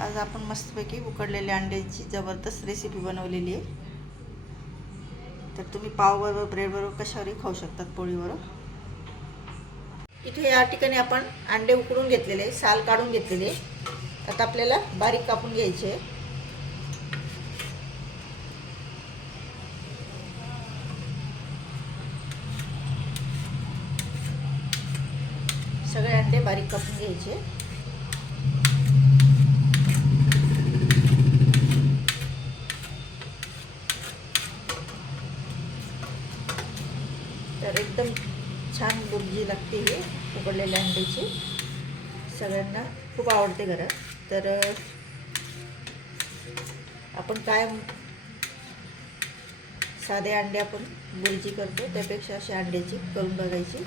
आज आपण मस्तपैकी उकडलेल्या अंड्यांची जबरदस्त रेसिपी बनवलेली आहे. तर तुम्ही पावबरोबर ब्रेडबरोबर कशावरही खाऊ शकतात पोळीबरोबर इथे या ठिकाणी आपण अंडे उकडून घेतलेले साल काढून घेतलेले आता आपल्याला बारीक कापून घ्यायचे आहे. सगळे अंडे बारीक कापून घ्यायचे तर एकदम छान बुबजी लागते ही उकडलेल्या अंड्याची. सगळ्यांना खूप आवडते घरात. तर आपण काय साधे अंडे आपण बुर्जी करतो त्यापेक्षा अशी अंड्याची करून बघायची.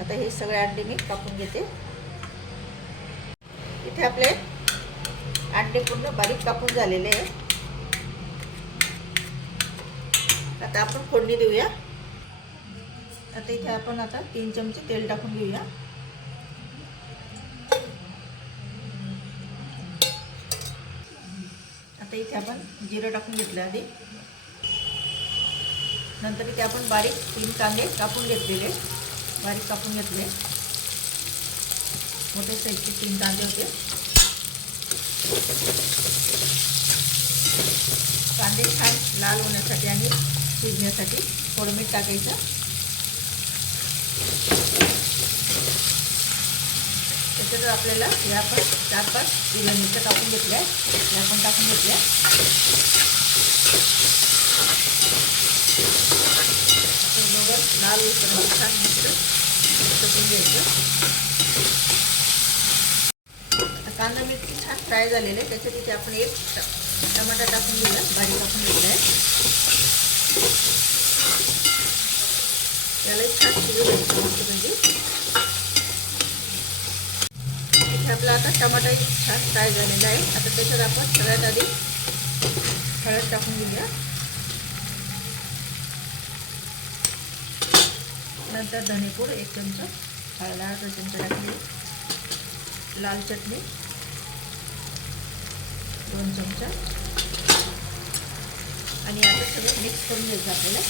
आता हे सगळे अंडे मी कापून घेते. इथे आपले अंडे पूर्ण बारीक कापून झालेले आहे आता आपण फोडणी देऊया. आता इथे आपण आता तीन चमचे तेल टाकून घेऊया. आता इथे आपण जिरं टाकून घेतलं आधी. नंतर इथे आपण बारीक तीन कांदे कापून घेतलेले. बारीक कापून घेतले. मोठे साईजचे तीन कांदे होते. कांदे छान लाल होण्यासाठी आणि शिजण्यासाठी थोडं मीठ टाकायचं. त्याच्यात आपल्याला या पण चार पाच हिरव्या मिरच्या टाकून घेतल्या या पण टाकून घेतल्या बरोबर लाल छान मस्त घ्यायचं. आता कांदा मिरची छान फ्राय झालेले आहे. त्याच्यात इथे आपण एक टमाटा टाकून दिलं बारीक टाकून घेतला. याला त्याला छान शिजू द्यायचं मस्त म्हणजे. इथे आपला आता टमाटा छान फ्राय झालेला आहे. आता त्याच्यात आपण सगळ्यात आधी हळद टाकून घेऊया. नंतर धनेपूड एक चमचा हळद अर्धा चमचा टाकली लाल चटणी दोन चमचा. आणि आता सगळं मिक्स करून घ्यायचं आपल्याला.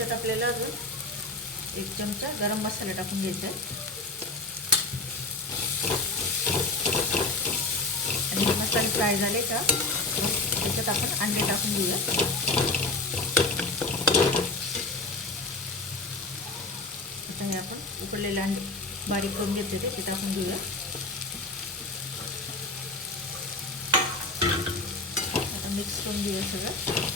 त्यात त्याच्यात आपल्याला अजून एक चमचा गरम मसाला टाकून घ्यायचा आहे. आणि मसाले फ्राय झाले का त्याच्यात आपण अंडे टाकून घेऊया. आता हे आपण उकडलेले अंडे बारीक करून घेतले ते ते टाकून घेऊया. आता मिक्स करून घेऊया सगळं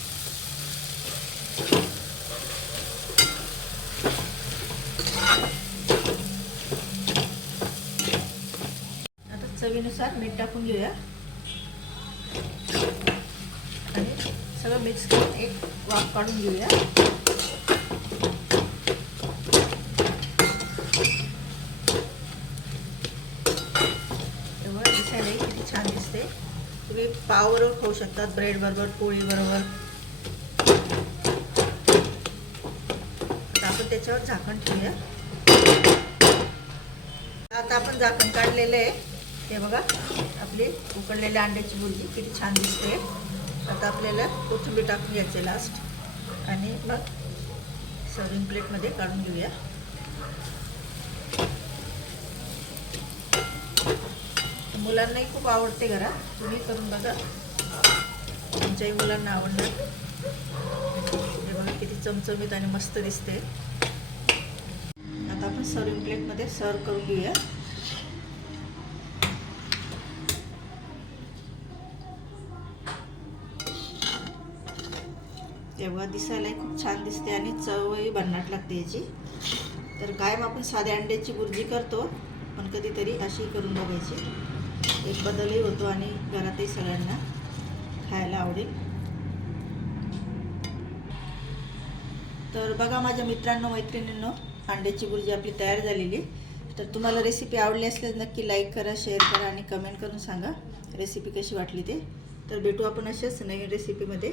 आता चवीनुसार मीठ टाकून घेऊया. आणि सगळं मिक्स करून एक वाफ काढून घेऊया. तेव्हा दिसायला किती छान दिसते. तुम्ही पावबरोबर खाऊ शकतात ब्रेड बरोबर पोळी बरोबर. आपण त्याच्यावर झाकण ठेवूया. आता आपण झाकण काढलेलं आहे. हे बघा आपली उकडलेल्या अंड्याची बुर्जी किती छान दिसते. आता आपल्याला कोथिंबीर टाकून घ्यायचे लास्ट आणि मग सर्विंग प्लेटमध्ये काढून घेऊया. मुलांनाही खूप आवडते घरा. तुम्ही करून बघा. तुमच्याही मुलांना आवडणार. हे बघा किती चमचमीत आणि मस्त दिसते. आता आपण सर्विंग प्लेटमध्ये सर्व करून घेऊया. तेव्हा दिसायलाही खूप छान दिसते आणि चवही भन्नाट लागते याची. तर कायम आपण साध्या अंड्याची भुर्जी करतो पण कधीतरी अशी करून बघायची. एक बदलही होतो आणि घरातही सगळ्यांना खायला आवडेल. तर बघा माझ्या मित्रांनो मैत्रिणींनो अंड्याची बुर्जी आपली तयार झालेली. तर तुम्हाला रेसिपी आवडली असल्यास नक्की लाईक करा शेअर करा आणि कमेंट करून सांगा रेसिपी कशी वाटली ते. तर भेटू आपण अशाच नवीन रेसिपीमध्ये